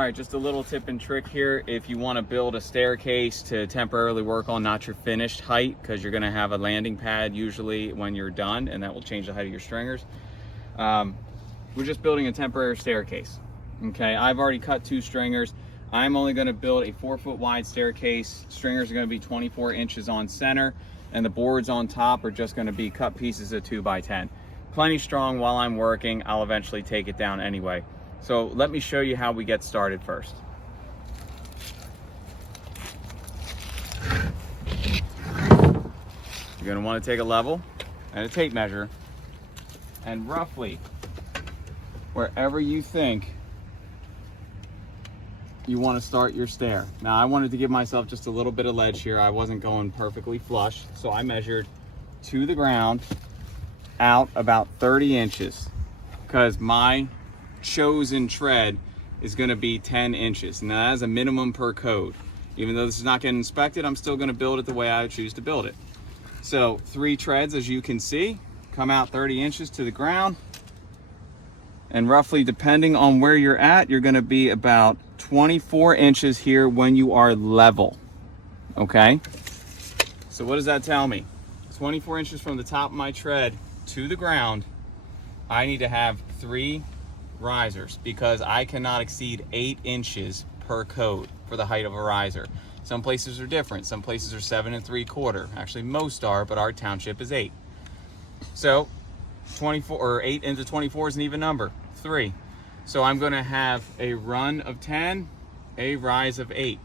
All right, just a little tip and trick here. If you want to build a staircase to temporarily work on not your finished height, because you're going to have a landing pad usually when you're done, and that will change the height of your stringers. We're just building a temporary staircase. Okay, I've already cut 2 stringers. I'm only going to build a 4-foot wide staircase. Stringers are going to be 24 inches on center, and the boards on top are just going to be cut pieces of 2x10. Plenty strong while I'm working. I'll eventually take it down anyway. So let me show you how we get started first. You're going to want to take a level and a tape measure, and roughly wherever you think you want to start your stair. Now I wanted to give myself just a little bit of ledge here. I wasn't going perfectly flush, so I measured to the ground out about 30 inches because my chosen tread is going to be 10 inches. Now that is a minimum per code. Even though this is not getting inspected, I'm still going to build it the way I choose to build it. So 3 treads, as you can see, come out 30 inches to the ground, and roughly, depending on where you're at, you're going to be about 24 inches here when you are level. Okay, so what does that tell me? 24 inches from the top of my tread to the ground, I need to have 3 risers because I cannot exceed 8 inches per code for the height of a riser. Some places are different. Some places are 7 3/4. Actually, most are, but our township is 8. So 24 or 8 into 24 is an even number, 3. So I'm going to have a run of 10, a rise of 8.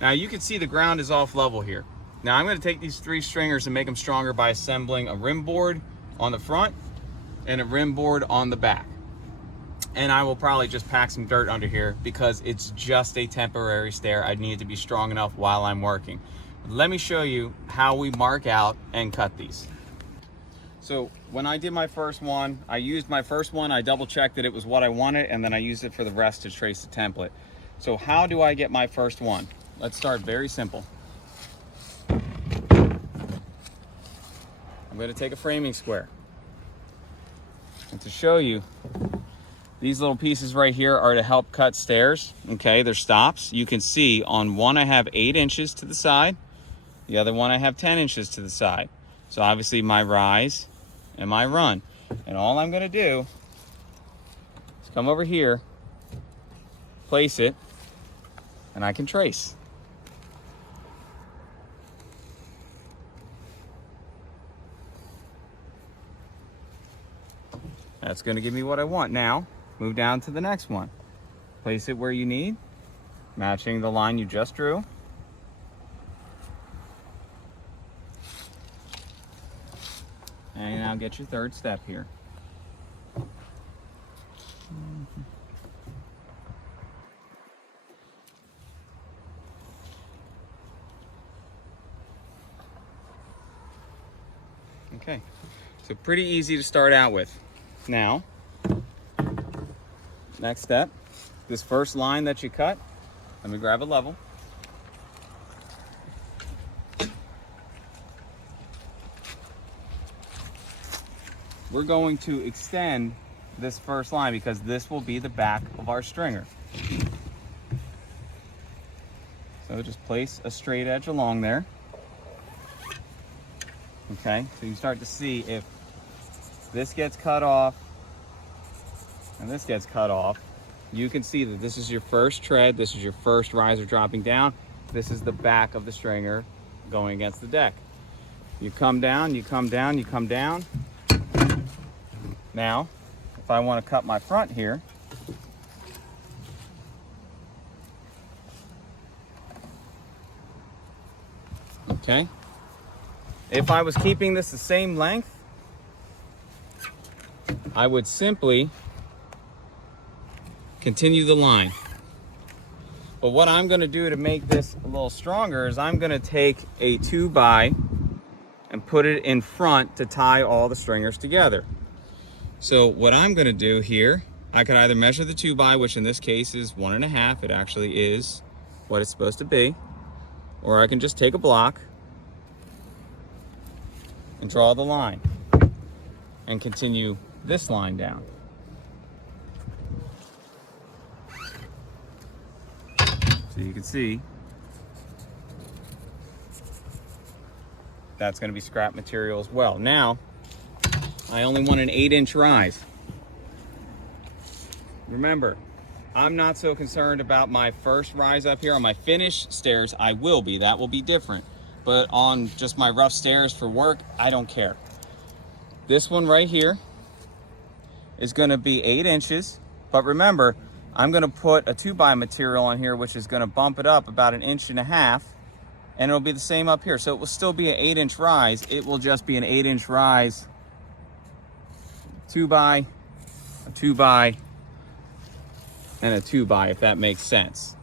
Now you can see the ground is off level here. Now I'm going to take these 3 stringers and make them stronger by assembling a rim board on the front and a rim board on the back. And I will probably just pack some dirt under here because it's just a temporary stair. I need it to be strong enough while I'm working. Let me show you how we mark out and cut these. So when I did my first one, I used my first one, I double checked that it was what I wanted, and then I used it for the rest to trace the template. So how do I get my first one? Let's start very simple. I'm going to take a framing square. And to show you, these little pieces right here are to help cut stairs. Okay, they're stops. You can see on one I have 8 inches to the side. The other one I have 10 inches to the side. So obviously my rise and my run. And all I'm going to do is come over here, place it, and I can trace. That's going to give me what I want. Now, move down to the next one. Place it where you need, matching the line you just drew. And now get your third step here. Okay, so pretty easy to start out with. Now, next step, this first line that you cut, let me grab a level. We're going to extend this first line because this will be the back of our stringer. So just place a straight edge along there. Okay, so you start to see if this gets cut off and this gets cut off, you can see that this is your first tread, this is your first riser dropping down, this is the back of the stringer going against the deck. You come down, you come down, you come down. Now, if I want to cut my front here, okay, if I was keeping this the same length, I would simply continue the line. But what I'm going to do to make this a little stronger is I'm going to take a 2x and put it in front to tie all the stringers together. So what I'm going to do here, I could either measure the 2x, which in this case is 1.5, it actually is what it's supposed to be, or I can just take a block and draw the line and continue this line down. So you can see that's going to be scrap material as well. Now, I only want an 8-inch rise. Remember, I'm not so concerned about my first rise up here. On my finished stairs, I will be. That will be different. But on just my rough stairs for work, I don't care. This one right here is going to be 8 inches. But remember, I'm going to put a 2x material on here, which is going to bump it up about 1.5 inches. And it'll be the same up here. So it will still be an 8-inch rise. It will just be an 8-inch rise, 2x, a 2x, and a 2x, if that makes sense.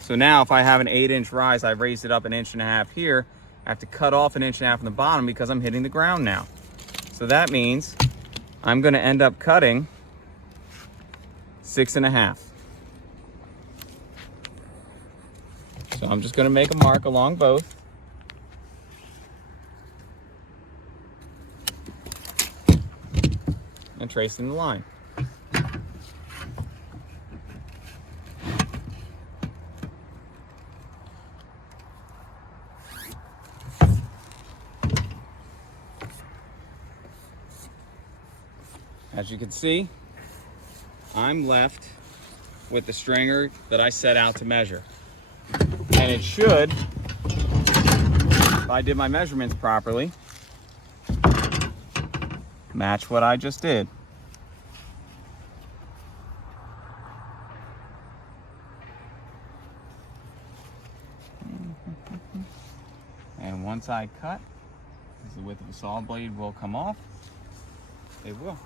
So now if I have an 8-inch rise, I've raised it up 1.5 inches here. I have to cut off 1.5 inches from the bottom because I'm hitting the ground now. So that means I'm going to end up cutting 6.5. So I'm just going to make a mark along both. And tracing the line. As you can see, I'm left with the stringer that I set out to measure. And it should, if I did my measurements properly, match what I just did. And once I cut, as the width of the saw blade will come off, it will.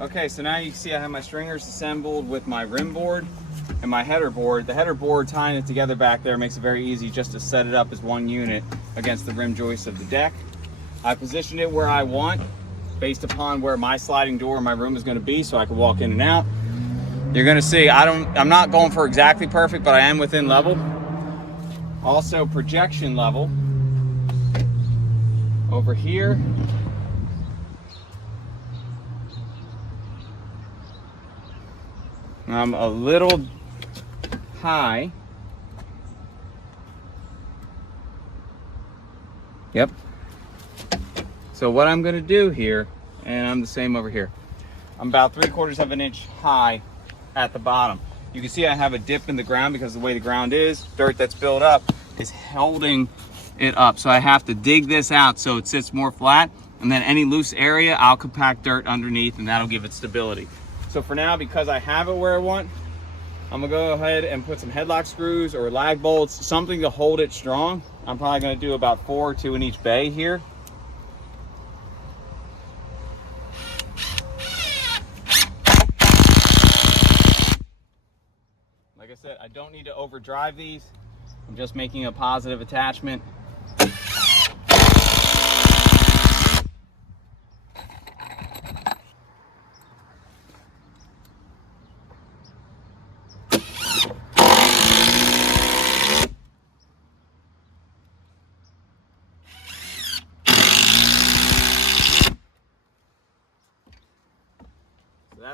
Okay, so now you can see I have my stringers assembled with my rim board and my header board. The header board, tying it together back there, makes it very easy just to set it up as one unit against the rim joist of the deck. I positioned it where I want based upon where my sliding door in my room is going to be, so I can walk in and out. You're going to see I'm not going for exactly perfect, but I am within level. Also projection level over here. I'm a little high. Yep. So what I'm going to do here, and I'm the same over here, I'm about 3/4 inch high at the bottom. You can see I have a dip in the ground because the way the ground is, dirt that's built up is holding it up. So I have to dig this out so it sits more flat, and then any loose area, I'll compact dirt underneath and that'll give it stability. So for now, because I have it where I want, I'm gonna go ahead and put some headlock screws or lag bolts, something to hold it strong. I'm probably gonna do about 4, 2 in each bay here. Like I said, I don't need to overdrive these. I'm just making a positive attachment.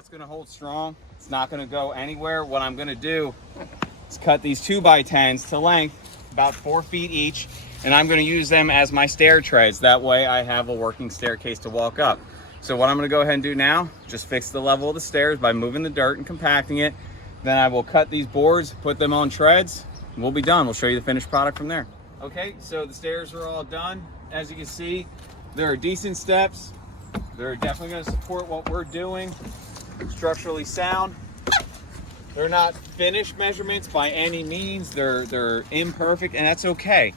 that's gonna hold strong. It's not gonna go anywhere. What I'm gonna do is cut these 2x10s to length, about 4 feet each, and I'm gonna use them as my stair treads. That way I have a working staircase to walk up. So what I'm gonna go ahead and do now, just fix the level of the stairs by moving the dirt and compacting it. Then I will cut these boards, put them on treads, and we'll be done. We'll show you the finished product from there. Okay, so the stairs are all done. As you can see, there are decent steps. They're definitely gonna support what we're doing. Structurally sound. They're not finished measurements by any means. They're imperfect, and that's okay.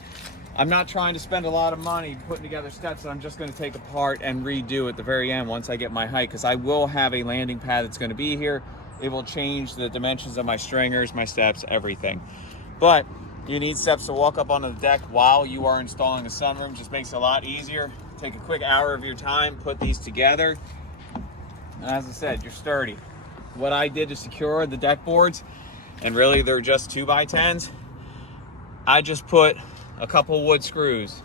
I'm not trying to spend a lot of money putting together steps that I'm just going to take apart and redo at the very end once I get my height, because I will have a landing pad that's going to be here. It will change the dimensions of my stringers, my steps, everything. But you need steps to walk up onto the deck while you are installing a sunroom. Just makes it a lot easier. Take a quick hour of your time, put these together. And as I said, you're sturdy. What I did to secure the deck boards, and really they're just 2x10s, I just put a couple wood screws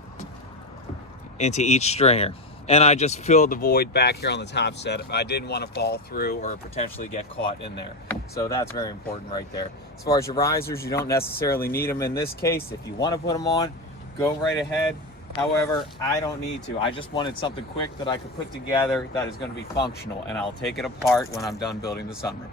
into each stringer, and I just filled the void back here on the top set. I didn't want to fall through or potentially get caught in there. So that's very important right there. As far as your risers, you don't necessarily need them in this case. If you want to put them on, go right ahead. However, I don't need to. I just wanted something quick that I could put together that is going to be functional, and I'll take it apart when I'm done building the sunroom.